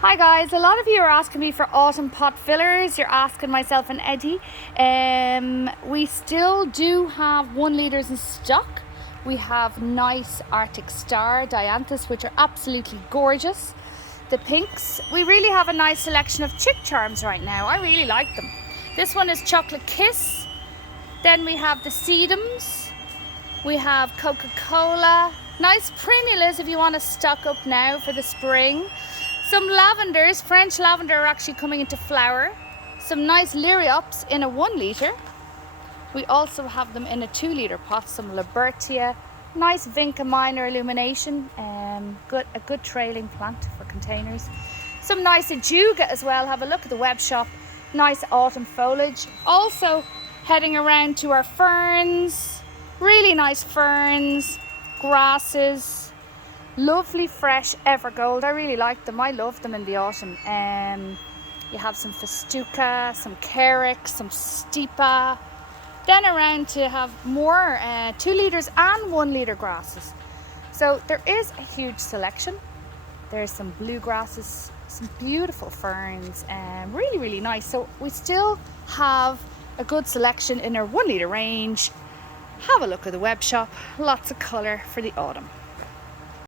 Hi guys, a lot of you are asking me for autumn pot fillers. You're asking myself and Eddie. We still do have 1 litres in stock. We have nice Arctic Star Dianthus, which are absolutely gorgeous. The pinks, we really have a nice selection of chick charms right now. I really like them. This one is Chocolate Kiss. Then we have the sedums. We have Coca-Cola. Nice primulas if you want to stock up now for the spring. Some lavenders, French lavender, are actually coming into flower. Some nice liriops in a 1 litre. We also have them in a 2 litre pot. Some Libertia, nice Vinca minor illumination, a good trailing plant for containers. Some nice ajuga as well. Have a look at the web shop. Nice autumn foliage. Also heading around to our ferns. Really nice ferns, grasses. Lovely fresh Evergold. I really like them. I love them in the autumn. You have some Festuca, some Carrick, some Stipa. Then around to have more 2 litres and 1 litre grasses. So there is a huge selection. There's some bluegrasses, some beautiful ferns, really, really nice. So we still have a good selection in our 1 litre range. Have a look at the web shop. Lots of colour for the autumn.